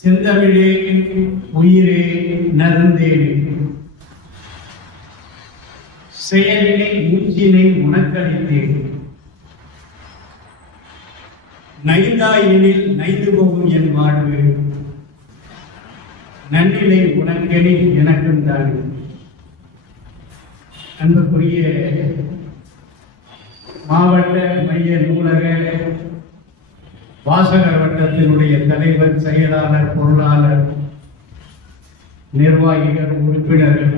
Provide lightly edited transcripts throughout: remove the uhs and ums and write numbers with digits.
செந்தமிழே உயிரே நருந்தே செயலினை மூச்சினை உனக்களித்தேன். நைந்தாயினில் நைந்து போகும் என் வாழ்வு நன்னிலை உனக்கெனி எனக்கும் தான். அன்புக்குரிய மாவட்ட மைய நூலக வாசகர் வட்டத்தினுடைய தலைவர், செயலாளர், பொருளாளர், நிர்வாகிகள், உறுப்பினர்கள்,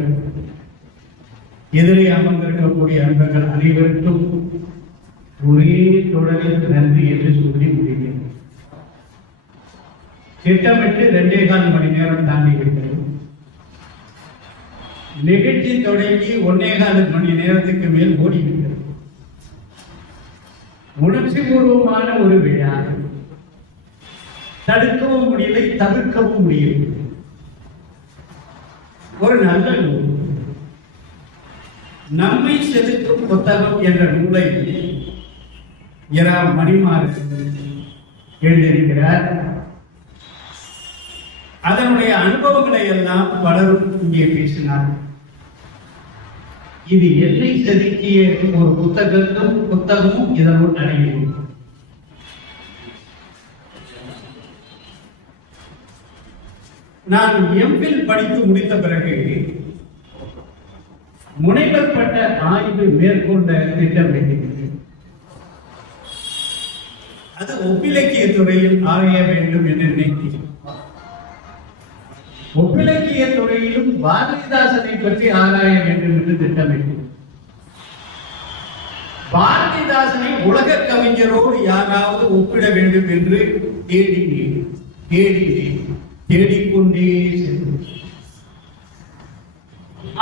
எதிரே அமர்ந்திருக்கக்கூடிய அன்பர்கள் அனைவருக்கும் ஒரே தொடரில் நன்றி என்று சொல்லி முடிகிறேன். திட்டமிட்டு 2.25 மணி நேரம் தாண்டிவிட்டது. நிகழ்ச்சி தொடங்கி 1.25 மணி நேரத்துக்கு மேல் ஓடிவிட்டது. உணர்ச்சி பூர்வமான ஒரு விழா, தடுக்கவும் முடியலை, தவிர்க்கவும் முடியவில்லை. ஒரு நல்ல நூல், நம்மை செதுக்கும் புத்தகம் என்ற நூலை இரா மணிமாறன் எழுதியிருக்கிறார். அதனுடைய அனுபவங்களை எல்லாம் பலரும் இங்கே பேசினார். இது என்னை செதுக்கிய ஒரு புத்தகமும் இதனுள் அடங்கியது. நான் எம்பில் படித்து முடித்த பிறகு முனைவர் பட்ட ஆய்வு மேற்கொண்ட திட்டம் இருக்கிறது. அது ஒப்பிலக்கிய துறையில் ஆராய வேண்டும் என்று நினைத்தேன். ஒப்பிலக்கிய துறையிலும் பாரதிதாசனை பற்றி ஆராய வேண்டும் என்று திட்டமிட்டேன். பாரதிதாசனை உலக கவிஞரோடு யாராவது ஒப்பிட வேண்டும் என்று தேடிக்கொண்டே சென்றேன்.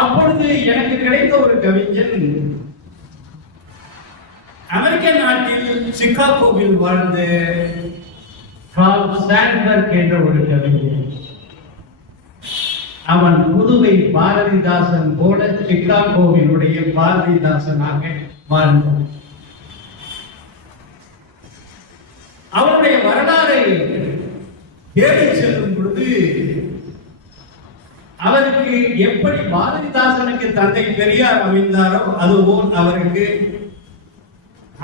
அப்பொழுது எனக்கு கிடைத்த ஒரு கவிஞன் அமெரிக்க நாட்டில் சிகாகோவில் வாழ்ந்த கார்ல் சாண்ட்பர்க் என்ற ஒரு கவிஞன். அவன் புதுவை பாரதிதாசன் போல சிகாகோவினுடைய பாரதிதாசனாக வாழ்ந்தான். அவனுடைய வரலாறை தேடி செல்லும் பொழுது அவருக்கு எப்படி பாரதிதாசனுக்கு தந்தை பெரியார் அமைந்தாரோ அதுபோல் அவருக்கு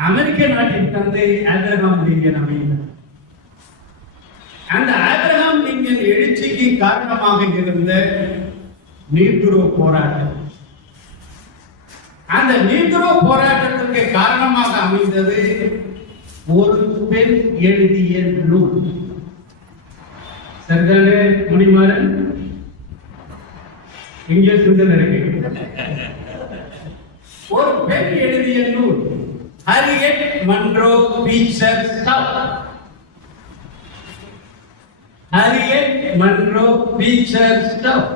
அமெரிக்க நாட்டின் தந்தை ஆபிரகாம் லிங்கன் அமைந்தார். அந்த ஆபிரகாம் லிங்கன் எழுச்சிக்கு காரணமாக இருந்த நீக்ரோ போராட்டம், அந்த நீக்ரோ போராட்டத்திற்கு காரணமாக அமைந்தது ஒரு பெண் எழுதிய நூல். சரிதானே மணிமாறன்? இங்கே சிந்தனை ஒரு பெண் எழுதிய நூல், Harriet Munro feature stove. Harriet Munro feature stove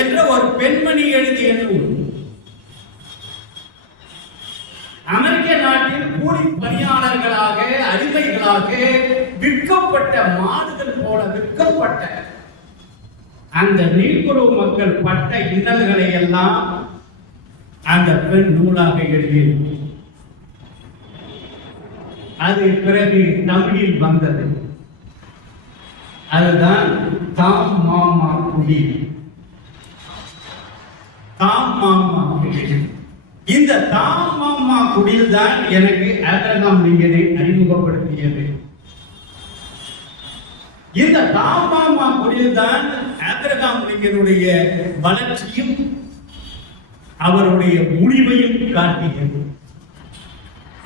என்ற ஒரு பெண்மணி எழுதிய நூல். அமெரிக்க நாட்டில் கூலி பணியாளர்களாக, அடிமைகளாக விற்கப்பட்ட மாடுகள் போல விற்கப்பட்ட அந்த நீக்ரோ மக்கள் பட்ட இன்னல்களை எல்லாம் அந்த பெண் நூலாக எழுதியது. அது பிறகு தமிழில் வந்தது. அதுதான் தாம் மாமா குடில். தாம் மாமா குடில். இந்த தாம் மாமா குடில் தான் எனக்கு ஆபிரகாம் லிங்கனை அறிமுகப்படுத்தியது. இந்த தாம் மாமா குடில் தான் ஆபிரகாம் லிங்கனுடைய வளர்ச்சியும் அவருடைய முடிவையும் காட்டியது.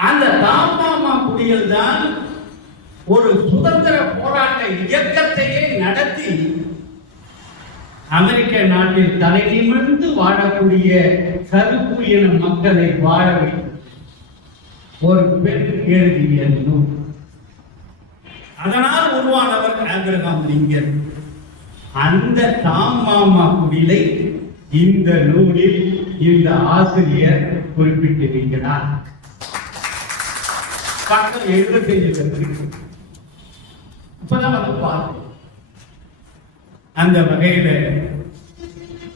அந்த தாம் மாமா குடியில் தான் ஒரு சுதந்திர போராட்ட இயக்கத்தையே நடத்தி அமெரிக்க நாட்டில் தலை நிமிர்ந்து வாழக்கூடிய கருப்பு இன மக்களை வாழ வைத்தது ஒரு பெண் எழுதிய நூல். அதனால் உருவானவர் ஆபிரகாம் லிங்கன். அந்த தாம் மாமா குடிலை இந்த நூலில் இந்த ஆசிரியர் குறிப்பிட்டிருக்கிறார். பக்கம் 75 இப்பதான் வந்து பார்ப்போம். அந்த வகையில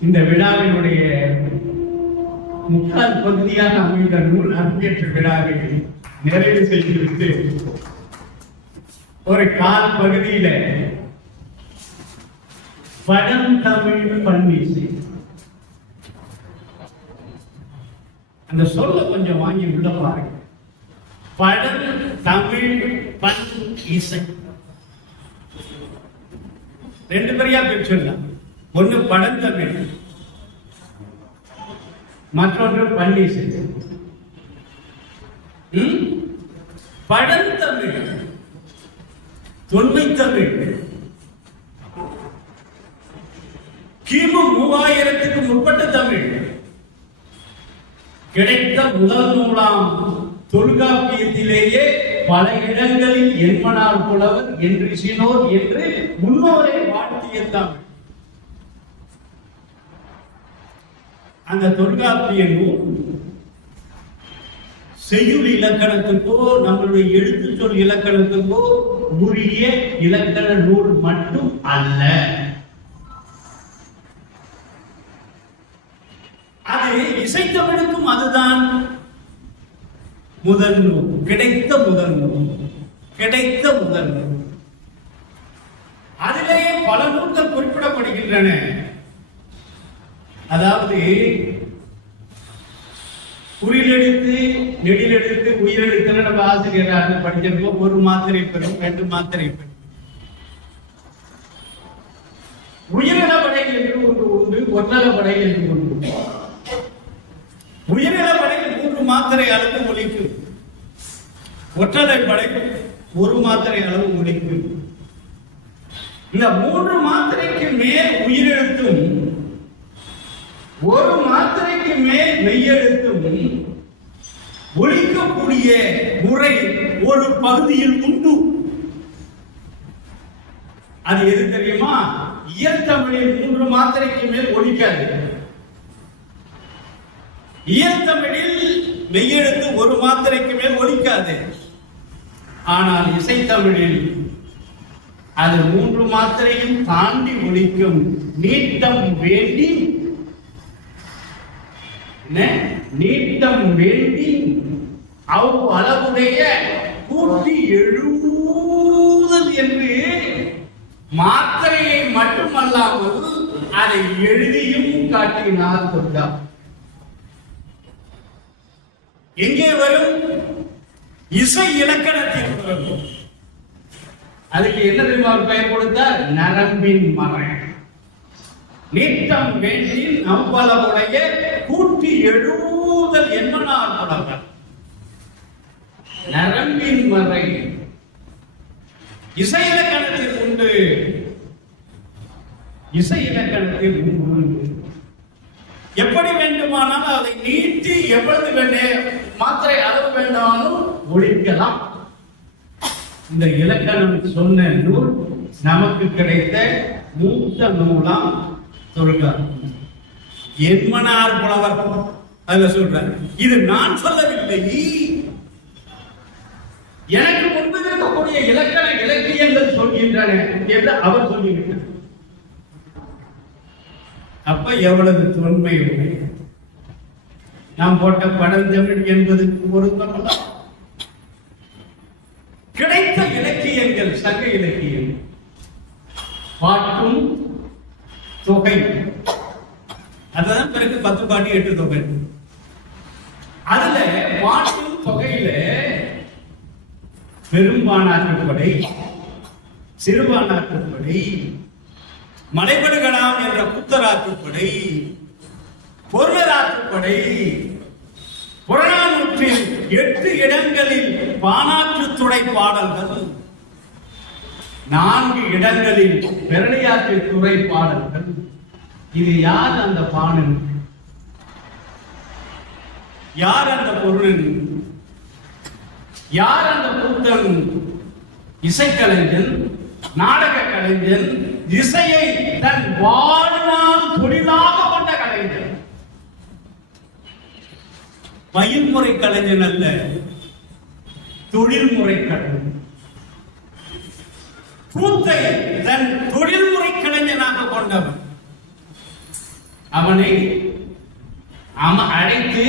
இந்த விழாவினுடைய முக்கால் பகுதியாக அமைந்த நூல் அரங்கேற்ற விழாவை நிறைவு செய்துவிட்டு ஒரு கால் பகுதியில பழந்தமிழ் பன்னிசை. அந்த சொல்ல கொஞ்சம் வாங்கி உள்ள பாருங்க. பழந்தமிழ் பண் இசை. ரெண்டு பெரியா பிரிச்சுடலாம். ஒண்ணு பழந்தமிழ், மற்றொன்று பன்னிசை. பழந்தமிழ் தொன்மை தமிழ் கிமு 3000க்கு முற்பட்ட தமிழ். கிடைத்த முதல் நூலாம் தொல்காப்பியத்திலேயே பல இடங்களில் என்மனார் புலவர் என்று சினோர் என்று முன்னோரை வாழ்த்திய தமிழ். அந்த தொல்காப்பிய நூல் செய்யுள் இலக்கணத்துக்கோ நம்மளுடைய எழுத்து சொல் இலக்கணத்துக்கோ உரிய இலக்கண நூல் மட்டும் அல்ல. அது இசைத்தமிழுக்கும் அதுதான் முதல் நூல், கிடைத்த முதல் நூல், கிடைத்த முதல் நூல். அதிலேயே பல நூல்கள் குறிப்பிடப்படுகின்றன. அதாவது குறிலெழுத்து, நெடிலெழுத்து, உயிரெழுத்து நம்ம ஆசிரியராக படிச்சிருக்கோம். ஒரு மாத்திரை பெறும், 2 மாத்திரை பெறும். உயிரிழப்படை என்று ஒன்று உண்டு, ஒற்றளப்படை என்று ஒன்று. உயிரிழப்படையில் 3 மாத்திரை அளவு ஒலிக்கும், ஒற்றலை படை 1 மாத்திரை அளவு ஒலிக்கும். இந்த 3 மாத்திரைக்கு மேல் உயிரெழுத்தும் 1 மாத்திரைக்கு மேல் மெய்யெழுத்தும் ஒலிக்கக்கூடிய முறை ஒரு பகுதியில் உண்டு. அது எது தெரியுமா? இயற்தமிழில் 3 மாத்திரைக்கு மேல் ஒலிக்காது. இயற்தமிழில் மெய்யெழுத்து 1 மாத்திரைக்கு மேல் ஒலிக்காது. ஆனால் இசைத்தமிழில் அது 3 மாத்திரையும் தாண்டி ஒலிக்கும். நீட்டம் வேண்டி, நீட்டம் வேண்டி அளவுடைய கூட்டி எழுதுதல் என்று மாத்திரையை மட்டுமல்லாமல் அதை எழுதியும் காட்டினார் கொண்டார். எங்கே வரும்? இசை இலக்கணத்தில் வரும். அதுக்கு என்ன தெரியுமா அவர் பெயர் கொடுத்தார்? நரம்பின் மறை. நீட்டம் வேண்டி அவ்வளவுடைய கூட்டி எழுதல் என்மனார் புலவர். நரம்பின் மறை இசை இலக்கணத்தில் உண்டு. இசை இலக்கணத்தில் உண்டு. எப்படி வேண்டுமானாலும் அதை நீட்டி எவ்வளவு மாத்திரை அளவு வேண்டாலும் ஒழிக்கலாம். இந்த இலக்கணம் சொன்ன நூல் நமக்கு கிடைத்த மூத்த நூலாம் தொல்காப்பியம். என்மனார் புலவர் அதுல சொல்றார். இது நான் சொல்லவில்லை, எனக்கு முன்பு இருக்கக்கூடிய இலக்கண இலக்கியங்கள் சொல்கின்றன என்று அவர் சொல்லிவிட்டார். அப்ப எவ்வளவு தொன்மை நாம் போட்ட பழந்தமிழ் என்பதற்கு பொருத்தமல்ல. கிடைத்த இலக்கியங்கள் சங்க இலக்கியம், பாட்டும் தொகை, அதுதான் பிறகு 10 பாட்டு 8 தொகை. அதுல பாட்டும் தொகையில பெரும்பானாற்றுப்படை, சிறுபானாற்றுப்படை, மலைபடுகலாம் என்ற புத்தராற்றுப்படை, பொருளராற்றுப்படை, புறநானூற்றில் 8 இடங்களில் பானாற்று துணை பாடல்கள், 4 இடங்களில் பெரளையாற்று துறை பாடல்கள். இது யார் அந்த பாணன்? யார் அந்த பொருள்? யார் அந்த கூத்தன்? இசைக்கலைஞன், நாடக கலைஞன், இசையை தன் வாழ்நாள் தொழிலாக கொண்ட கலைஞன். பயிர்முறை கலைஞன் அல்ல, தொழில்முறை கலைஞன். கூத்தை தன் தொழில்முறை கலைஞனாக கொண்டவன். அவனை அழைத்து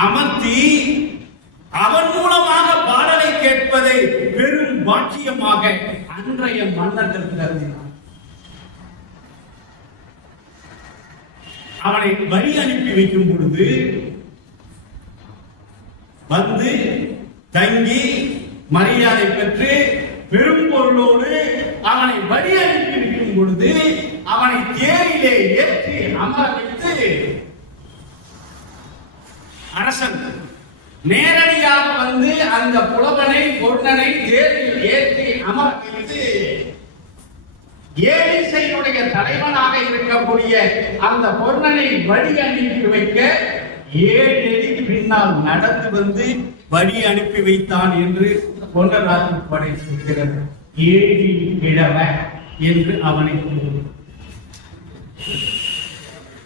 அமர்த்தி அவன் மூலமாக பாடலை கேட்ப கிடைப்பதை பெரும் பாக்கியமாக அன்றைய மன்னர்கள் கருதினார். அவனை வழி அனுப்பி வைக்கும் பொழுது வந்து தங்கி மரியாதை பெற்று பெரும் பொருளோடு அவனை வழி அனுப்பி வைக்கும் பொழுது அவனை தேரிலே ஏற்றி அமர வைத்து அரசன் நேரடியாக வந்து அந்த புலவனை பொருணனை தேரில் ஏற்றி அமர வைத்து ஏழிசையுடைய தலைவனாக இருக்கக்கூடிய அந்த பொருணனை வழி அனுப்பி வைக்க 7 அடி பின்னால் நடந்து வந்து வழி அனுப்பி வைத்தான் என்று பொன்னராஜு படை சொல்கிறது. 7 கிழவ என்று அவனை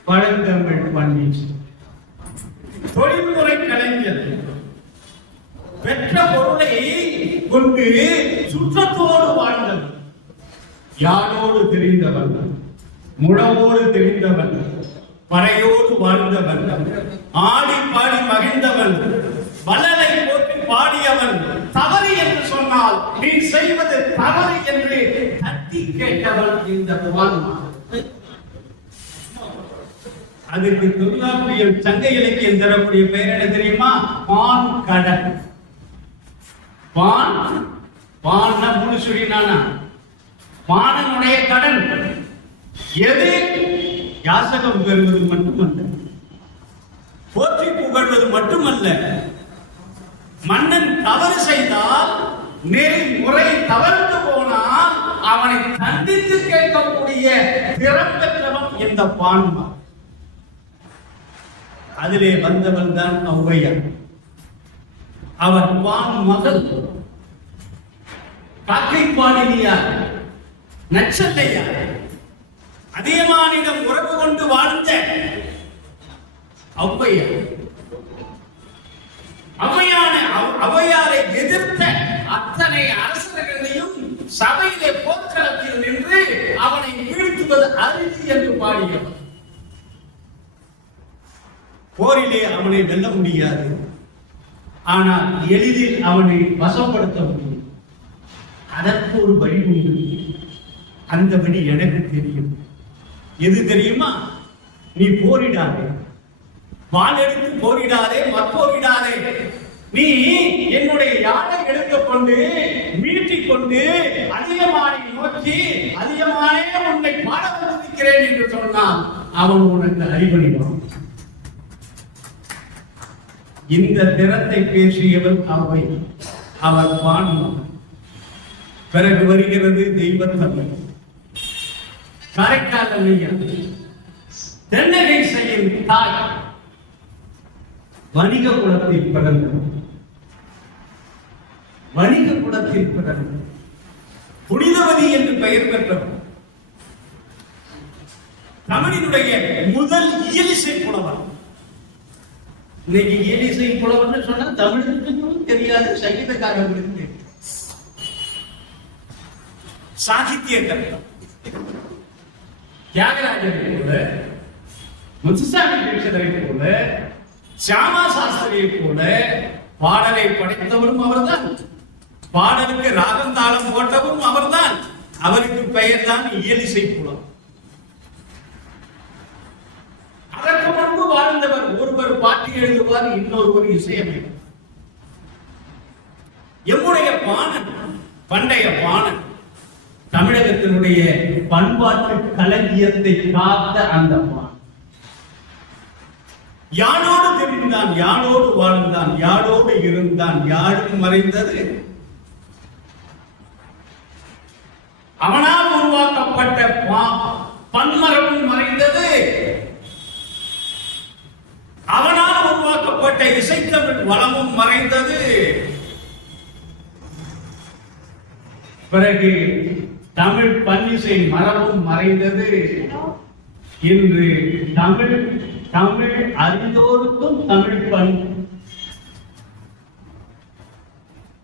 பழந்தமிழ் பண்ணி தொழில்முறை கலைஞர் பெற்ற பொருளை கொண்டு சுற்றத்தோடு வாழ்ந்தவர், யாரோடு தெரிந்தவன், முழவோடு தெரிந்தவன், பறையோடு வாழ்ந்தவன், ஆடி பாடி மகிழ்ந்தவன், வளரை போட்டு பாடியவன், தவறு என்று சொன்னால் நீ செய்வது தவறு என்று தட்டி கேட்டவன் இந்த புவான்மா. அதற்கு தொல்காப்பியம் சங்க இலக்கியம் தரக்கூடிய பெயர் என்ன தெரியுமா? பான் கடல். பான் பான்னா முழுசுடினானா பானனுடைய கடன். எது? யாசகம் பெறுவது மட்டுமல்ல, போற்றி புகழ்வது மட்டுமல்ல, மன்னன் தவறு செய்தால் நெறிமுறை தவறுந்து போனால் அவனை தண்டித்து கேட்கக்கூடிய திறம் பெற்றவன் இந்த பான்மா. அதிலே வந்தவன் தான் ஔவையார். அவர் பான் மகள் காக்கைப்பாடினியார், நச்சல்லையார், அதியமானிடம் உறவு கொண்டு வாழ்ந்த ஔவையார். ஔவையாரை எதிர்த்த அத்தனை அரசர்களையும் சபையிலே போர்க்களத்தில் நின்று அவனை வீழ்த்துவது அரிதி என்று பாடியவர். போரிலே அவனை வெல்ல முடியாது, ஆனால் எளிதில் அவனை வசப்படுத்த முடியும். அதற்கு ஒரு வழி உண்டு. அந்த வழி எனக்கு தெரியும். எது தெரியுமா? நீ போரிடாதே, வாள் எடுத்து போரிடாதே, மற்போரிடாதே. நீ என்னுடைய யானை எடுத்துக்கொண்டு மீட்டிக் கொண்டு அதிகமானை நோக்கி அதிகமானே உன்னை பாட கொடுக்கிறேன் என்று சொன்னால் அவன் உனக்கு அறிவணிவான். இந்த திறத்தை பேசியவர் அவை. அவர் பான்மா. பிறகு வருகிறது தெய்வத்தன்மை. காரைக்கால் அம்மையா தென்னகை செய்யும் தாய், வணிக குலத்தில் பிறந்தவர். வணிக குலத்தில் பிறந்தவர், புனிதவதி என்று பெயர் பெற்றவர். தமிழினுடைய முதல் இயலிசை புலவர். இன்னைக்கு இயலிசை புலவர்னு சொன்னா தமிழுக்கு தெரியாது, சங்கீதக்காரர்களுக்கு சாகித்ய கர்த்தா. தியாகராஜரை போல, முத்துசாமி தீட்சிதரை போல, சியாமா சாஸ்திரியை போல பாடலை படைத்தவரும் அவர்தான், பாடலுக்கு ராகம் தாளம் போட்டவரும் அவர்தான். அவருக்கு பெயர் தான் இயலிசை புலவர். அதற்கு முன்பு வாழ்ந்தவர் ஒருவர் பாட்டி எழுதுவார், இன்னொருவர் இசையமைப்பார். எம்முடைய பாணன், பண்டைய பாணன், தமிழகத்தினுடைய பண்பாட்டு களஞ்சியத்தை காத்த அந்த பாணன். யாழோடு தெரிந்தான், யாழோடு வாழ்ந்தான், யாழோடு இருந்தான், யாழும் மறைந்தது. அவனால் உருவாக்கப்பட்ட பன்மரமும் மறைந்தது. அவனால் உருவாக்கப்பட்ட இசைத்தமிழ் வளமும் மறைந்தது. பிறகு தமிழ் பன்னிசை மரபும் மறைந்தது. இன்று தமிழ் தமிழ் அறிந்தோருக்கும் தமிழ் பண்.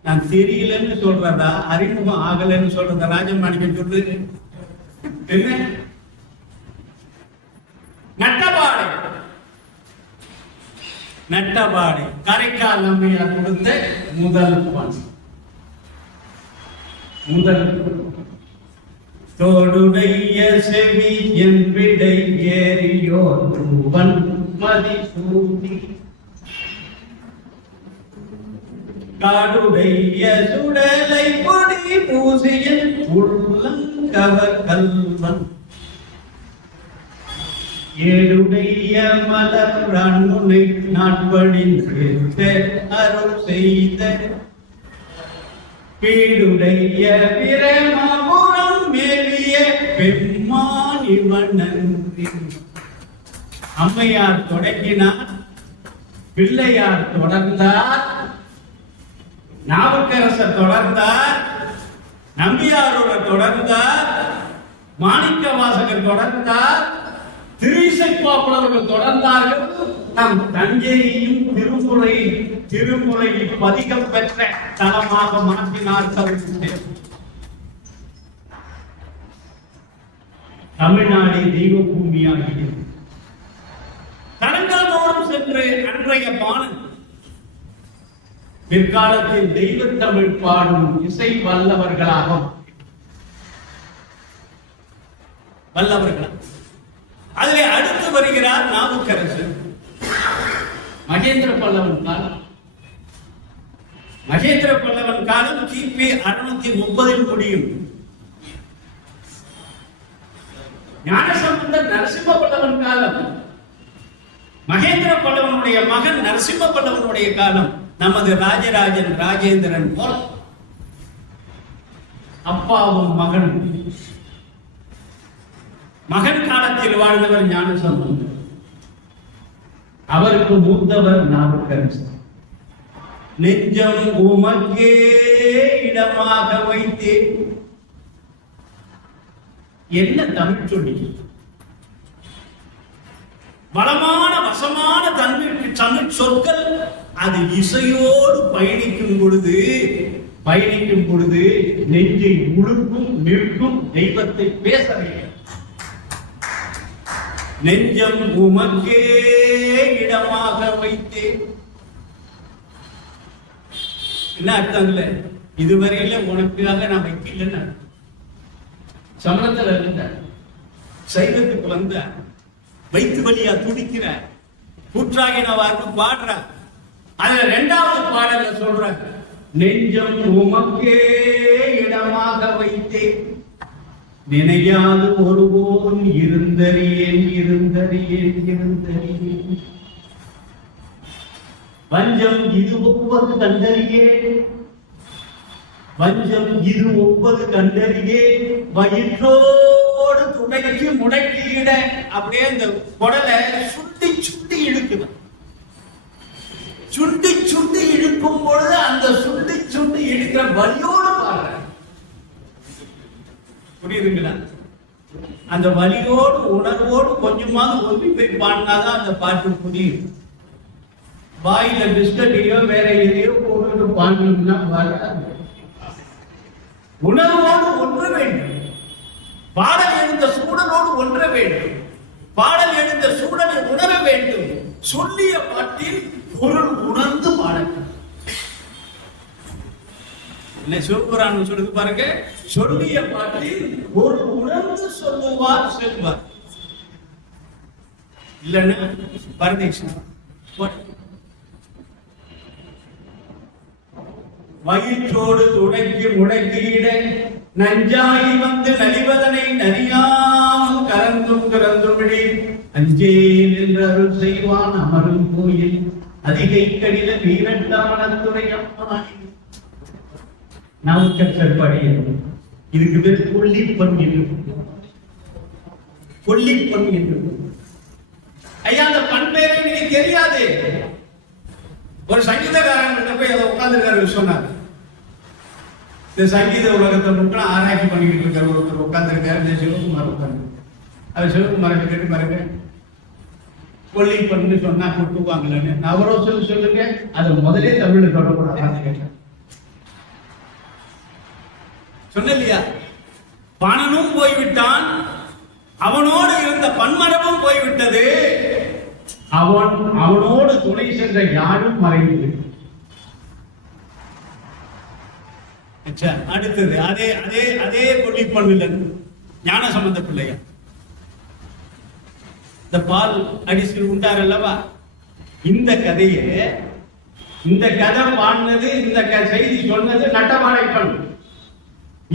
நான் தெரியலன்னு சொல்றதா, அறிமுகம் ஆகலன்னு சொல்றதா? ராஜமாணிக்கம் சொல்லு. என்ன நட்டபாடை? நட்டபாடை காரைக்கால் அம்மையார் கொடுத்த முதல் பண். முதல் தோடுடைய செவி என் விடை ஏறியோர் தூவன் மதி சூடி காடுடைய சுடலை பொடி பூசியன் உள்ளங்கவர் கல்வன் ஏழுடைய மலர் அன்னுனை நாட்படிந்து அருள் செய்த பீடுடைய பிரமபுரம் மேவிய பெம்மானி மன்னன்றி. அம்மையார் தொடங்கினார், பிள்ளையார் தொடர்ந்தார், நாவுக்கரசர் தொடர்ந்தார், நம்பியாரோட தொடர்ந்தார், மாணிக்க வாசகர் தொடர்ந்தார், திருவிசைப்பாப்புலவர்கள் தொடர்ந்தார்கள். நம் தஞ்சையையும் திருமுறை பதிகம் பெற்ற தலமாக மாற்றினார்கள். தமிழ்நாடு தெய்வ பூமியாகிய தலங்கள் தோறும் சென்று அன்றைய பாணன் பிற்காலத்தில் தெய்வ தமிழ் பாடும் இசை வல்லவர்களாக அதிலே அடுத்து வருகிறார் நாவுக்கரசர். மகேந்திர பல்லவன் காலம். மகேந்திர பல்லவன் காலம் கிபி 630 முடியும். ஞானசம்பந்தர் நரசிம்ம பல்லவன் காலம். மகேந்திர பல்லவனுடைய மகன் நரசிம்ம பல்லவனுடைய காலம். நமது ராஜராஜன் ராஜேந்திரன் போல் அப்பாவும் மகன் காலத்தில் வாழ்ந்தவர் ஞானசம்பந்தர். அவருக்கு மூத்தவர் நாவுக்கரசர். நெஞ்சம் உமக்கே இடமாக வைத்தேன். என்ன தமிழ் சொல்லி வளமான வசமான தமிழ் சொற்கள் அது இசையோடு பயணிக்கும் பொழுது நெஞ்சை உழுக்கும் நிற்கும் தெய்வத்தை பேச வேண்டும். நெஞ்சம் உமக்கே இடமாக வைத்தேன். என்ன அர்த்தம் இல்ல, இதுவரையில உனக்காக நான் வைக்கலன்னு சமணத்துல இருந்த சைவத்துக்கு வந்த வைத்து வழியா துடிக்கிற கூற்றாகின வாக்கு பாடுற. அதுல 2வது பாடல்ல சொல்ற நெஞ்சம் உமக்கே இடமாக வைத்தேன். நினையாது ஒருபோதும் இருந்தறியேன் வஞ்சம் இது ஒப்பது கண்டறியே வயிற்றோடு துடைக்கு முடக்கிட. அப்படியே இந்த குடலை சுண்டி இழுக்குது. சுண்டி இழுக்கும் பொழுது அந்த சுண்டி இழுக்கிற வலியோடு பாடுற. புரியுதுங்களா? அந்த வலியோடு உணர்வோடு கொஞ்சமாவது ஒன்றி போய் பாடினாதான் அந்த பாட்டு புரியும். வாயில பிஸ்கட்டையோ வேற எதையோ போட்டு பாடணும்னா வராது. உணர்வோடு ஒன்ற வேண்டும். பாடல் எழுந்த சூழலோடு ஒன்ற வேண்டும். பாடல் எழுந்த சூழலை உணர வேண்டும். சொல்லிய பாட்டில் பொருள் உணர்ந்து பாடணும். என்ன சிவபுராணம் சொல்லுது பாருங்க, சொல்லிய பாட்டில் பொருள் உணர்ந்து சொல்லுவார் செல்வார். இல்லன்னா பரதேசம். வயிற்றோடு துடைக்கு முடக்கிட நஞ்சாய் வந்து நலிவதனை நறியாமல் கறந்தும் அஞ்சேன் என்று அருள் செய்வான் அமரும் கோயில் அதிகை கடித வீரட்டாமணத்துறை அம்மாய். நாவுக்கரசர் பாடியது. இதுக்கு பேர் கொல்லிப்பண் என்று. ஐயா, அந்த பண் பேரை எனக்கு தெரியாது. ஒரு சங்கீதக்காரன் போய் அதை உட்கார்ந்துருக்காரு சொன்னார். இந்த சங்கீத உலகத்தை மட்டும் ஆராய்ச்சி பண்ணிக்கிட்டு இருக்காரு ஒருத்தர் உட்கார்ந்துருக்காரு. சிவகுமார் உட்கார்ந்து அது சிவகுமார்கிட்ட கேட்டு பாருங்க, கொல்லி பண்ணு சொன்னா கொடுத்துவாங்கன்னு. அவரோ சொல்லுங்க, அதை முதலே தமிழ்ல தொடக்கூடாது கேட்டேன். சொன்ன பாணனும் போய்விட்டான், அவனோடு இருந்த பன்மரமும் போய்விட்டது, அவனோடு துணை சென்ற யாரும் மறைந்து. அடுத்தது அதே அதே அதே கொல்லிப்பண்ணில் ஞானசம்பந்த பிள்ளையா இந்த பால் அடிசில் உண்டார் அல்லவா, இந்த கதையை இந்த கதை பாடினது, இந்த செய்தி சொன்னது நட்டவாழைப்பண்.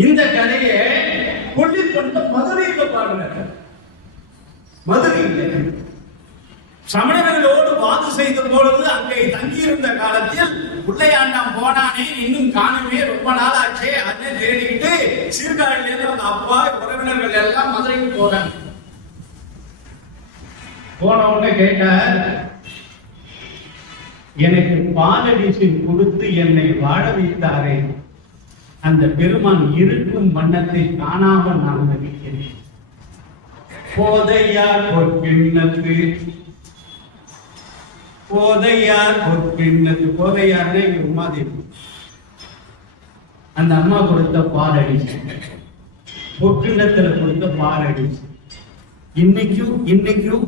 இந்த கதையை கொல்லிப்பண்ண மதுரையில பாடினார். மதுரையில் சமணர்களோடு வாது செய்த பொழுது அங்கே தங்கியிருந்த காலத்தில் பிள்ளையாண்டாம் போனானே இன்னும் காணவே ரொம்ப நாள் ஆச்சே அண்ணன் தேடிக்கிட்டு சீர்காழில இருந்து அந்த அப்பா உறவினர்கள் எல்லாம் மதுரைக்கு போறாங்க. போன உடனே கேட்டார், எனக்கு பாலடிசை கொடுத்து என்னை வாழ வைத்தாரே அந்த பெருமான் இருக்கும் வண்ணத்தை காணாமல் நான் நடிக்கிறேன். போதையார் பொற்கிண்ணத்து, போதையார் பொற்கிண்ணத்து, போதையார்னே உமாதேவி அந்த அம்மா கொடுத்த பாலடிசை, பொற்கிண்ணத்துல கொடுத்த பாலடிசை. இன்னைக்கும்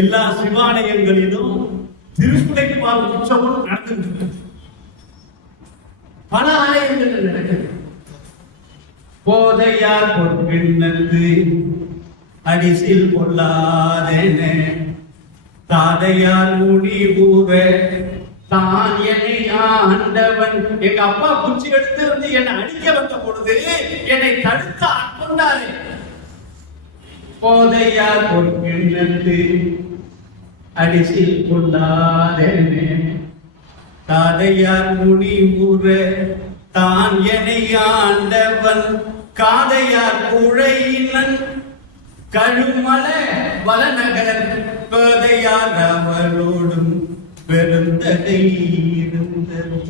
எல்லா சிவாலயங்களிலும் திருப்புடைப்பால் உற்சவம் நடந்துட்டு பல ஆலயங்கள் நடக்குது. போதையார் பொற்கிண்ணத்து அடிசில் கொள்ளாதென தாதையார் முடிவுற தான் என்னை ஆண்டவன். எங்க அப்பா குச்சி எடுத்து வந்து என்னை அடிக்க வந்த பொழுது என்னை தடுத்து ஆட்கொண்டாரு. போதையார் பொற்கிண்ணத்து அடிசில் கொள்ளாதென தாதையார் முடிவுற தான் என்னை ஆண்டவன். காதையார் குழையினன் கழுமல வலநகர் பேதையார் அவளோடும் பெருந்தகை இருந்தது.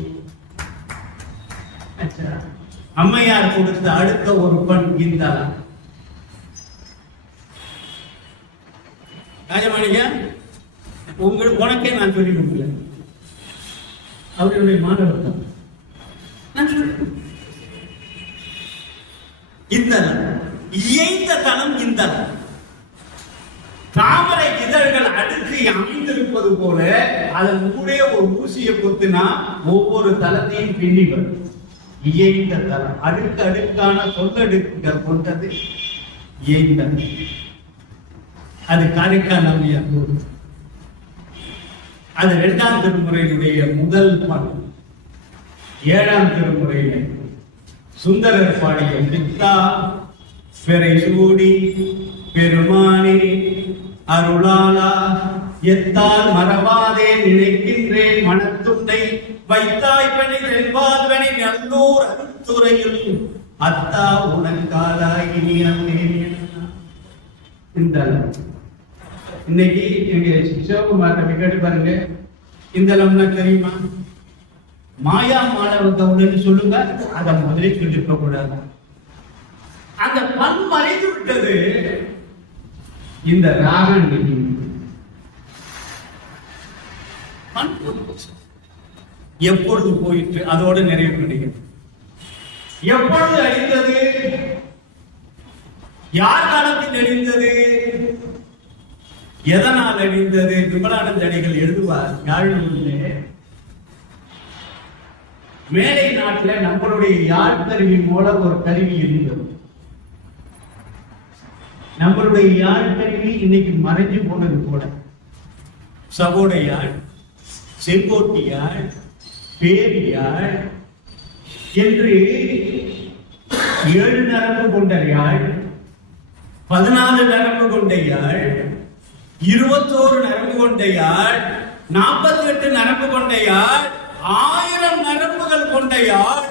அம்மையார் கொடுத்த அடுத்த ஒரு பண் இந்தா ராஜமாணியா, உனக்கே நான் சொல்லி கொடுக்கல, அவருடைய மாணவர் தான். இந்த இயைந்த தளம் இந்த தாமரை இதழ்கள் அடுத்து அமைந்திருப்பது போல அதன் கூட ஒரு ஊசியை கொத்தினா ஒவ்வொரு தளத்தையும் பின்னி வரும். இயைந்த தளம் அடுக்கு அடுக்கான சொல்லடுக்குகள் கொண்டது இயைந்த. அது காரைக்கால் அம்மையார். அது 2ஆம் திருமுறையினுடைய முதல் பாடல். 7ஆம் திருமுறையில் சுந்தரர் பாடிய பித்தா பெரை சூடி பெருமானே அருளாலா எத்தால் மறவாதே நினைக்கின்றேன் மனத்துண்டை வைத்தாய் பணி வெல்வாதவனை நல்லூர் அருத்துறையில் அத்தா உனக்காலாய் இனி இந்த இன்னைக்கு எங்க சிவகுமார் கேட்டு பாருங்க, இந்த லம்னா தெரியுமா? மாயா மாணவர்களை சொல்லுங்க, அதை முதலே சொல்லிருக்க கூடாது. அந்த பண் மறைந்து விட்டது. இந்த ராகன் எப்பொழுது போயிட்டு அதோட நிறைவு கிடைக்கிறது. எப்பொழுது அழிந்தது? யார் காலத்தில் அழிந்தது? எதனால் அழிந்தது? விமலானந்த அடிகள் எழுதுவார் யாழிலே, மேலை நாட்டில் நம்மளுடைய யாழ் கருவி மூலம் ஒரு கருவி இருந்தது. நம்மளுடைய யாழ் கருவி இன்னைக்கு மறைஞ்சு போனது போல. சகோட யாழ், செங்கோட்டி யாழ், பேரியாழ் என்று 7 நரம்பு கொண்ட யாழ், 14 நரம்பு கொண்ட யாழ், 21 நரம்பு கொண்ட யாழ், 48 நரம்பு கொண்ட யாழ், 1000 நரம்புகள் கொண்ட யாழ்,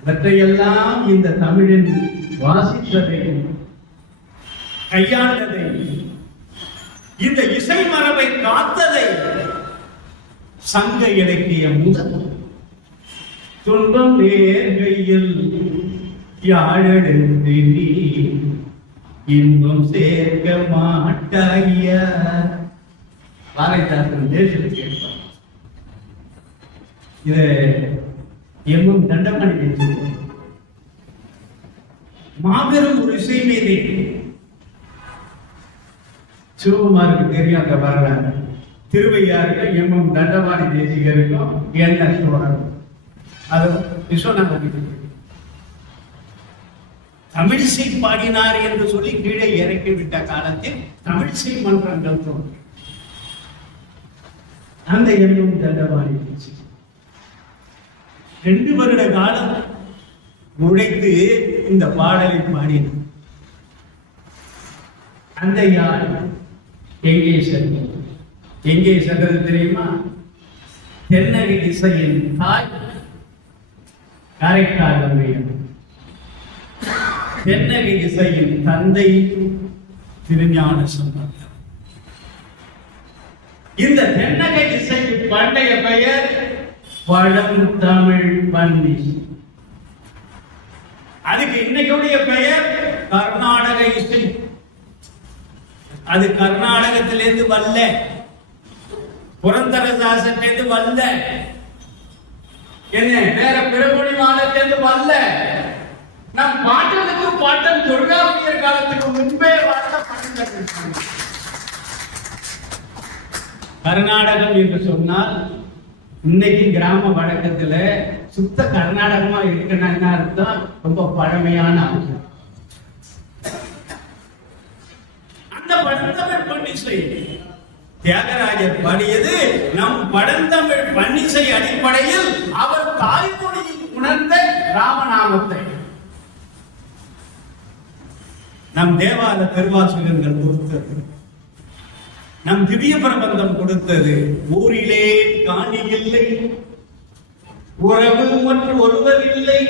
இவற்றையெல்லாம் இந்த தமிழின் வாசித்ததை, கையாண்டதை, இந்த இசை மரபை காத்ததை சங்க இலக்கிய முதல் துன்பம் நேர்கையில் யாழெழுந்து நீ இன்பம் சேர்க்க மாட்டாய பாரதிதாசன் தேசத்தில் கேட்பார். இதை எங்கும் தண்டமணி பேசியிருப்பார். மாபெரும் ஒரு இசை மீது சிவகுமாருக்கு தெரியும் அந்த வரலாறு. திருவையாருக்கு எம்எம் தண்டபாணி தேசிகருக்கும் என்ன சோழர் அது விஸ்வநாதன் தமிழிசை பாடினார் என்று சொல்லி கீழே இறக்கிவிட்ட காலத்தில் தமிழிசை மன்றங்கள் தோன்றும். அந்த எண்ணம் தண்டவாணி 2 வருட காலம் உழைத்து இந்த பாடலை பாடினார். அந்த யார் எங்கே சென்றது? எங்கே சென்றது தெரியுமா? தென்னகை இசையின் தாய் காரைக்கால் அம்மையார், தென்னகை இசையின் தந்தை திருஞான சம்பந்தர். இந்த தென்னகை இசைக்கு பண்டைய பெயர் பழந்தமிழ் பன்னிசை. அதுக்கு இன்னைக்குடைய பெயர் கர்நாடக இசை. அது கர்நாடகத்திலிருந்து வல்ல, புரந்தரதாசத்திலிருந்து வல்ல, என்ன வேற பிறமொழி மாநிலத்திலிருந்து வல்ல. நம் பாட்டனுக்கு பாட்டன் தொல்காப்பியர் காலத்துக்கு முன்பே வாழ்ந்த பண்டிதர்கள். கர்நாடகம் என்று சொன்னால் இன்னைக்கு கிராம வழக்கத்துல சுத்த கர்நாடகமா இருக்கணும்னு அர்த்தம். ரொம்ப பழமையான அம்சம். அந்த பழந்தமிழ் பன்னிசை தியாகராஜர் பாடியது நம் பழந்தமிழ் பன்னிசை அடிப்படையில் அவர் தாய்மொழியில் உணர்ந்த ராமநாமத்தை நம் தேவார திருவாசகங்கள் கொடுத்தது, நம் திவ்ய பிரபந்தம் கொடுத்தது. ஊரிலே காணி இல்லை, உறவு மற்றும் ஒருவர் இல்லை,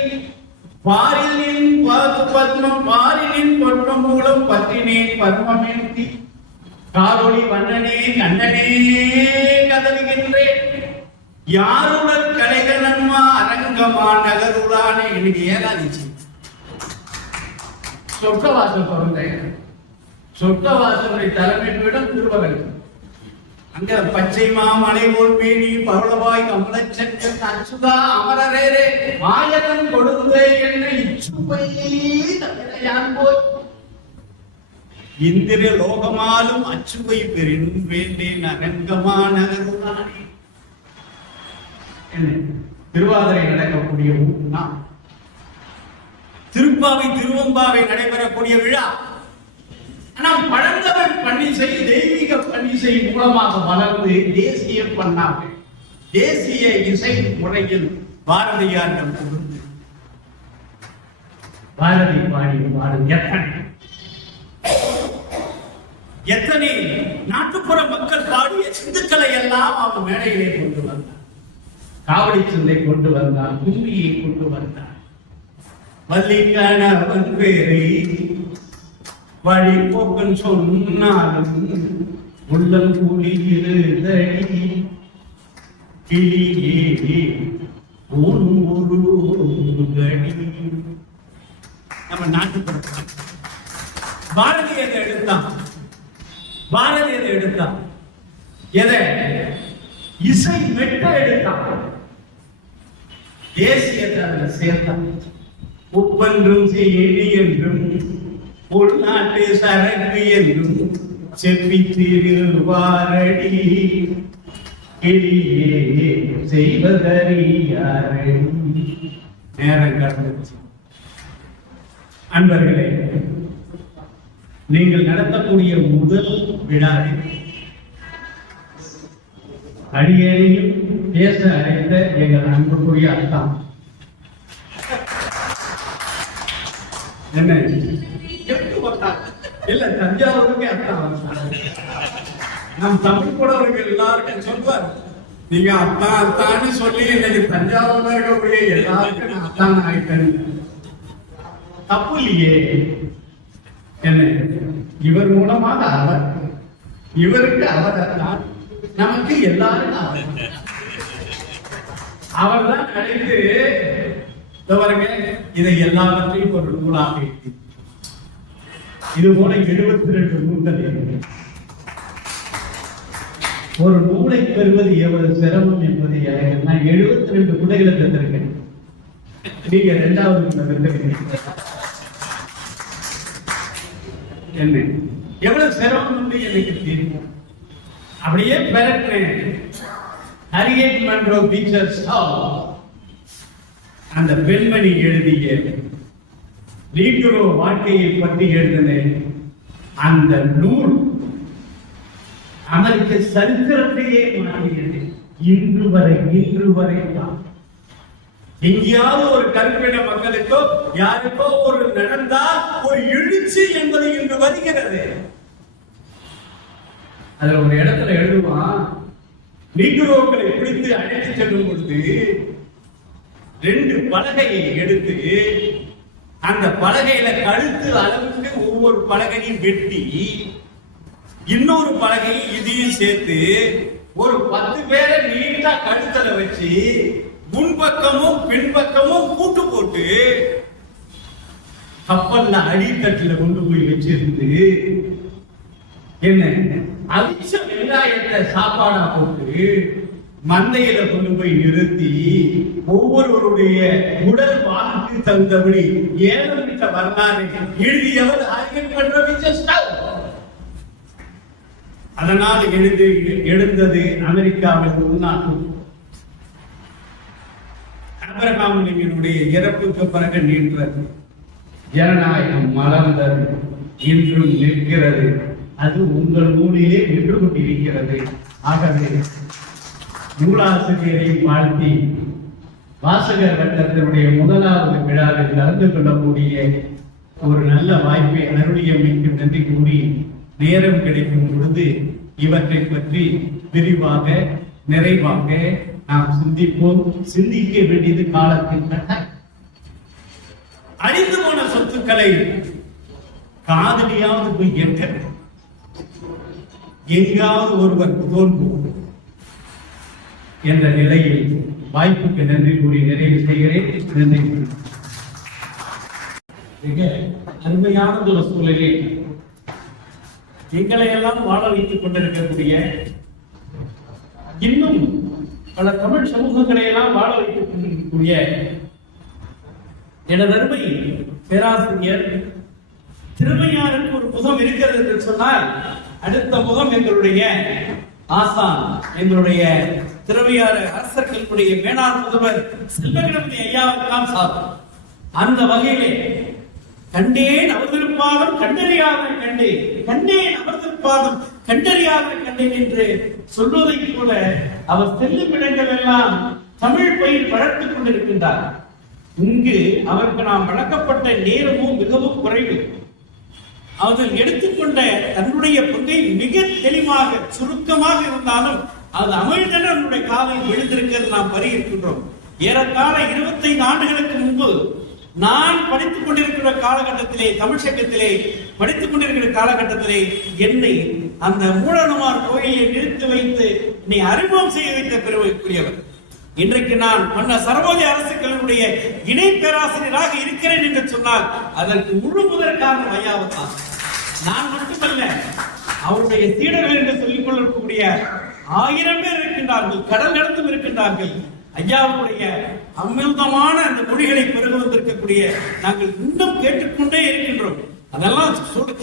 பாரிலின் பத்மம் பாரிலின் பொற்றம் மூலம் பற்றினேன் பத்மமேந்தி காரொளி வண்ணனே கண்ணனே கதறுகின்றேன் யாருடன் கலைகனன்மா அரங்கமா நகருளானே. எனக்கு ஏகாதிச்சு சொர்க்கவாசல் பிறந்தேன். சொர்க்கவாசலுடைய தலைமை பீடம் திருவகல். அங்க பச்சை மாமலை போல் பேணி பவளவாய் கமலச்சென்ற அச்சுதா அமரரேரே மாயகன் கொடுத்தே என்ன இச்சுப்பை தமிழையான் போய் இந்திர லோகமாலும் அச்சுவை பெறின் வேண்டேன் அரங்கமா நகருளானே. திருவாதிரை நடக்கக்கூடிய ஊர்னா திருப்பாவை திருவம்பாவை நடைபெறக்கூடிய விழா. ஆனால் பழந்தமிழ் பன்னிசை தெய்வீக பன்னிசை மூலமாக வளர்ந்து தேசிய பண்ணாக தேசிய இசை முறையில் பாரதியாரிடம் கொடுத்து பாரதி பாடிய பாடல் எத்தனை நாட்டுப்புற மக்கள் பாடிய சிந்துக்களை எல்லாம் அவன் மேடையிலே கொண்டு வந்தார். காவடி சிந்தை கொண்டு வந்தார், கும்பியை கொண்டு வந்தார். வள்ளிக்கணவன் பேரை வழி போக்கன் சொன்னாலும் உள்ளம் கூலியிருந்தடி கிளியே ஒரு கடி. நம்ம நாட்டுப்புற பாரதி எதை எடுத்தான்? பாரதி எதை எடுத்தான்? எதை? இசை மெட்ட எடுத்தான். தேசியத்தை அதில் சேர்த்தான். உப்பென்றும் செய்தி என்றும் உள்நாட்டு சரக்கு என்றும் செப்பி திருவாரடி கிளியே செய்வதறியாரடி. நேரம் கடந்துச்சு. அன்பர்களே, நீங்கள் நடத்தக்கூடிய முதல் விழாவில் அடியேனையும் பேச அழைத்த எங்கள் அன்புக்குரிய அத்தா என்ன இல்ல தஞ்சாவூருக்கு அத்தா நம் தமிழ் கூடவர்கள் எல்லாருக்கும் சொல்வார், நீங்க அத்தா அத்தான்னு சொல்லி இன்னைக்கு தஞ்சாவூர்ல இருக்கக்கூடிய எல்லாருக்கும் நான் அத்தான் ஆயிட்டேன். தப்பு இல்லையே. என்ன இவர் மூலமாக அவர், இவருக்கு அவர் தான், நமக்கு எல்லாரும் அவர் தான் அழைத்து பாருங்க இதை எல்லாவற்றையும் ஒரு நூலாக எழுதி இது போல 72 நூல்கள் ஒரு நூலை பெறுவது எவ்வளவு சிரமம் என்பதை நான் 72 குடைகளை தந்திருக்கேன். நீங்க 2வது என்ன எவ்வளவு சிரமம் என்று எனக்கு தெரியும். அப்படியே பெறட்டேன். ஹரியட் மன்றோ டீச்சர்ஸ் அந்த பெண்மணி எழுதிய நீக்ரோ வாழ்க்கையை பற்றி எழுதின அந்த நூல் அமெரிக்க சரித்திரத்தையே மாற்றியது. இன்று வரை தான் எங்கேயாவது ஒரு கருப்பின மக்களுக்கோ யாருக்கோ ஒரு நடந்தால் ஒரு எழுச்சி என்பது இன்று வருகிறது. அதுல ஒரு இடத்துல எழுதுவான், நீக்ரோக்களை பிடித்து அழைத்து செல்லும் பொழுது 2 பலகையை எடுத்து அந்த பலகையில கழுத்து அளவுக்கு ஒவ்வொரு பலகையும் வெட்டி இன்னொரு பலகையை இதையும் சேர்த்து ஒரு 10 பேரை நீட்டா கழுத்துல வச்சு முன்பக்கமும் பின்பக்கமும் கூட்டு போட்டு கப்பல்ல அடித்தட்டுல கொண்டு போய் வச்சிருந்து என்ன அவிச்ச வெங்காயத்தை சாப்பாடா போட்டு மந்தையில கொண்டு போய் நிறுத்தி ஒவ்வொருவருடைய உடல் வாழ்க்கை தகுந்தபடி 7 மீட்ட வரலாறு எழுதியவர் அதனால் எழுந்தது அமெரிக்காவில் உள்நாட்டு ஆபிரகாம் லிங்கனுடைய இறப்புக்கு பிறகு நின்றது. ஜனநாயகம் மலர்ந்தது, இன்றும் நிற்கிறது. அது உங்கள் நூலிலே நின்று கொண்டிருக்கிறது. ஆகவே நூலாசிரியரை வாழ்த்தி வாசகர் வட்டத்தினுடைய 1வது விழாவில் கலந்து கொள்ளக்கூடிய ஒரு நல்ல வாய்ப்பை அருளியமைக்கு நன்றி கூறி, நேரம் கிடைக்கும் பொழுது இவற்றை பற்றி விரிவாக நிறைவாக நாம் சிந்திப்போம். சிந்திக்க வேண்டியது காலத்தின் கட்டாயம். அழிந்து போன சொத்துக்களை காதலியாவது போய் ஏற்க, எங்காவது ஒருவர் தோன்றும் என்ற நிலையில் வாய்ப்புக்கு நன்றி கூறி நிறைவு செய்கிறேன். நன்றி. மிக அருமையான ஒரு சூழலில் எங்களை எல்லாம் வாழ வைத்துக் கொண்டிருக்கக்கூடிய, இன்னும் பல தமிழ் சமூகங்களை எல்லாம் வாழ வைத்துக் கொண்டிருக்கக்கூடிய எனது அருமை பேராசிரியர் திருவையாருக்கு ஒரு முகம் இருக்கிறது என்று சொன்னால், அடுத்த முகம் எங்களுடைய ஆசான், எங்களுடைய திருவையாறு அரசர் கல்லூரிய மேனாள் முதல்வர் செல்வகணபதி ஐயாவுக்காம் சார். அந்த வகையிலே கண்டேன் அவர்திருப்பாதம் கண்டறியாத கண்டேன், கண்டேன் அவர்திருப்பாதம் கண்டறியாத கண்டேன் என்று சொல்வதை கூட அவர் செல்லும் இடங்கள் எல்லாம் தமிழ் பயிர் வளர்த்துக் கொண்டிருக்கின்றார். இங்கு அவருக்கு நாம் வழங்கப்பட்ட நேரமும் மிகவும் குறைவு. அதில் எடுத்துக்கொண்ட தன்னுடைய பங்கை மிக தெளிவாக சுருக்கமாக இருந்தாலும் அது அமிழ்தன நம்முடைய காலில் விழுந்திருக்கிறது நாம் வருகின்றோம். ஏறத்தாழ 25 ஆண்டுகளுக்கு முன்பு நான் படித்துக் கொண்டிருக்கிற காலகட்டத்திலே, தமிழ் சங்கத்திலே படித்துக் கொண்டிருக்கிற காலகட்டத்திலே என்னை அந்த மூலனுமார் கோயிலை நிறுத்தி வைத்து என்னை அறிமுகம் செய்ய வைத்த பெருமைக்குரியவர். இன்றைக்கு நான் மன்னர் சரபோஜி அரசு கல்லூரிய இணை பேராசிரியராக இருக்கிறேன் என்று சொன்னால் அதற்கு முழு முதற் காரணம் ஐயாவுதான். நான் மட்டுமல்ல, அவருடைய சீடர்கள் என்று சொல்லிக் கொள்ளக்கூடிய 1000 பேர் இருக்கின்றார்கள், கடல் கடத்தும் இருக்கின்றார்கள். ஐயாவுடைய அமிர்தமான அந்த மொழிகளை பெருக வந்திருக்கக்கூடிய நாங்கள் இன்னும் கேட்டுக்கொண்டே இருக்கின்றோம். அதெல்லாம்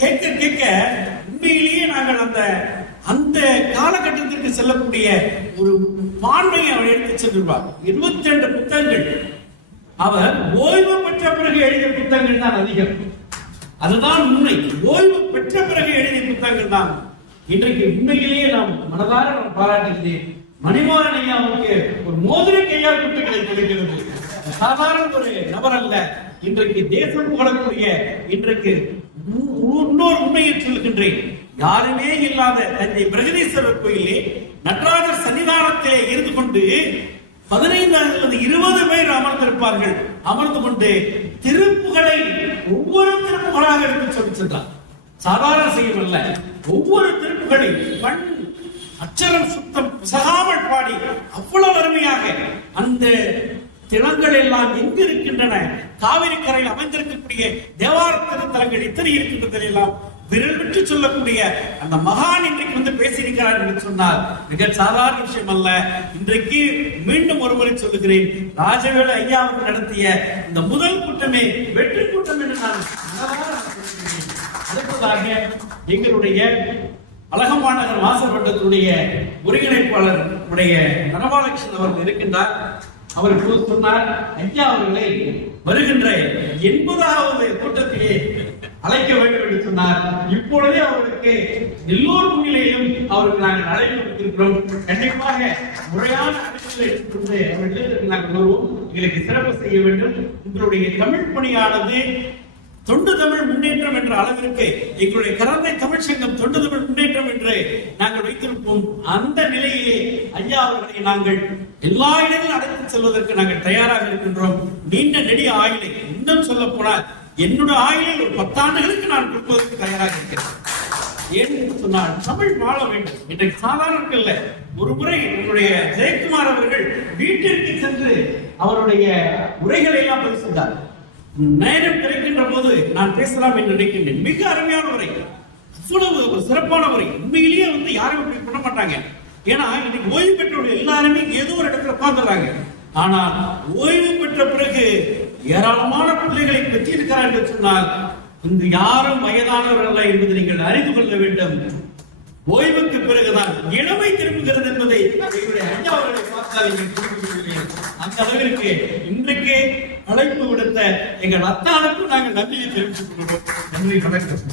கேட்க கேட்க உண்மையிலேயே நாங்கள் அந்த காலகட்டத்திற்கு செல்லக்கூடிய ஒரு பான்மையை அவர் எடுத்து சென்றுள்ளார். 22 புத்தகங்கள் அவர் ஓய்வு பெற்ற பிறகு எழுதிய புத்தகங்கள் தான் அதிகம். அதுதான் உண்மை. ஓய்வு பெற்ற பிறகு எழுதிய புத்தகங்கள் தான் இன்றைக்கு உண்மையிலேயே நாம் மனதார பாராட்டுகிறேன். மணிமாறன் ஐயாவுக்கு ஒரு மோதிர கையால் குட்டுகளை கொடுக்கிறது. சாதாரண ஒரு நபர் அல்ல. இன்றைக்கு தேசம் புகழக்கூடிய, இன்றைக்கு இன்னொரு உண்மையை சொல்கின்றேன், யாருமே இல்லாத தஞ்சை பிரகதீஸ்வரர் கோயிலே நடராஜர் சன்னிதானத்திலே இருந்து கொண்டு 15 அல்லது 20 பேர் அமர்ந்திருப்பார்கள். அமர்ந்து கொண்டு திருப்புகளை ஒவ்வொரு திருப்புகளாக எடுத்து சொல்லி சென்றார். சாதாரண செய்யவில்ல, ஒவ்வொரு திருப்புகளை பண் அச்சரம் சுத்தம் பிசகாமல் பாடி அவ்வளவு அருமையாக அந்த தினங்கள் எல்லாம் எங்கு இருக்கின்றன, காவிரி கரையில் அமைந்திருக்கக்கூடிய தேவார திருத்தலங்கள் எத்தனை இருக்கின்றது எல்லாம் விரல் விட்டு சொல்லக்கூடிய அந்த மகான் இன்றைக்கு வந்து பேசியிருக்கிறார் என்று சொன்னார் மிக சாதாரண விஷயம் அல்ல. இன்றைக்கு மீண்டும் ஒருமுறை சொல்லுகிறேன், ராஜவேலு ஐயாவுக்கு நடத்திய இந்த முதல் கூட்டமே வெற்றி கூட்டம் என்று நான் அடுத்ததாக எங்களுடைய அழகமாநகர் வாசல் வட்டத்தினுடைய ஒருங்கிணைப்பாளர் உடைய நரவாலகிருஷ்ணன் அவர்கள் இருக்கின்றார். அவர் இப்போது சொன்னார், ஐயா அவர்களை வருகின்ற 80வது கூட்டத்திலே அழைக்க வேண்டும் என்று சொன்னார். இப்பொழுதே அவருக்கு எல்லோர் முன்னிலையிலும் அவருக்கு நாங்கள் அழைப்பு விடுத்திருக்கிறோம். கண்டிப்பாக முறையான அழைப்புகளை அவர்களுக்கு நாங்கள் வருவோம். எங்களுக்கு சிறப்பு செய்ய வேண்டும். உங்களுடைய தமிழ் பணியானது தொண்டு தமிழ் முன்னேற்றம் என்ற அளவிற்கு எங்களுடைய கரந்தை தமிழ் சங்கம் தொண்டு தமிழ் முன்னேற்றம் என்று நாங்கள் வைத்திருப்போம். அந்த நிலையிலே ஐயா அவர்களை நாங்கள் எல்லா இடங்களும் அழைத்து செல்வதற்கு நாங்கள் தயாராக இருக்கின்றோம். நீண்ட நெடிய ஆயுளை, இன்னும் சொல்ல போனால் என்னுடைய ஆயுளில் ஒரு 10 ஆண்டுகளுக்கு நான் கொடுப்பதற்கு தயாராக இருக்கிறேன். ஏன்னு சொன்னால் தமிழ் வாழ வேண்டும். இன்றைக்கு சாதாரண இல்ல. ஒரு முறை என்னுடைய ஜெயக்குமார் அவர்கள் வீட்டிற்கு சென்று அவருடைய உரைகளை எல்லாம் பதிவு செய்தார். நேரம் கிடைக்கின்ற போது நான் பேசலாம் என்று நினைக்கின்றேன். மிக அருமையான உரை, அவ்வளவு ஒரு சிறப்பான உரை. உண்மையிலேயே யாரும் இப்படி பண்ண மாட்டாங்க. ஏன்னா இன்னைக்கு ஓய்வு பெற்றவர்கள் எல்லாருமே ஏதோ ஒரு இடத்துல உட்கார்ந்துறாங்க. ஆனால் ஓய்வு பெற்ற பிறகு ஏராளமான பிள்ளைகளை பெற்றிருக்கிறார் என்று சொன்னால் இங்கு யாரும் வயதானவர்கள் அல்ல என்பதை நீங்கள் அறிந்து கொள்ள வேண்டும். ஓய்வுக்கு பிறகுதான் இளமை திரும்புகிறது என்பதை எங்களுடைய ஐயா அவர்களை பார்த்தால் அந்த அளவிற்கு இன்றைக்கு அழைப்பு விடுத்த எங்கள் அத்தானுக்கும் நாங்கள் நன்றியை தெரிவித்துக் கொள்கிறோம். நன்றி, வணக்கம்.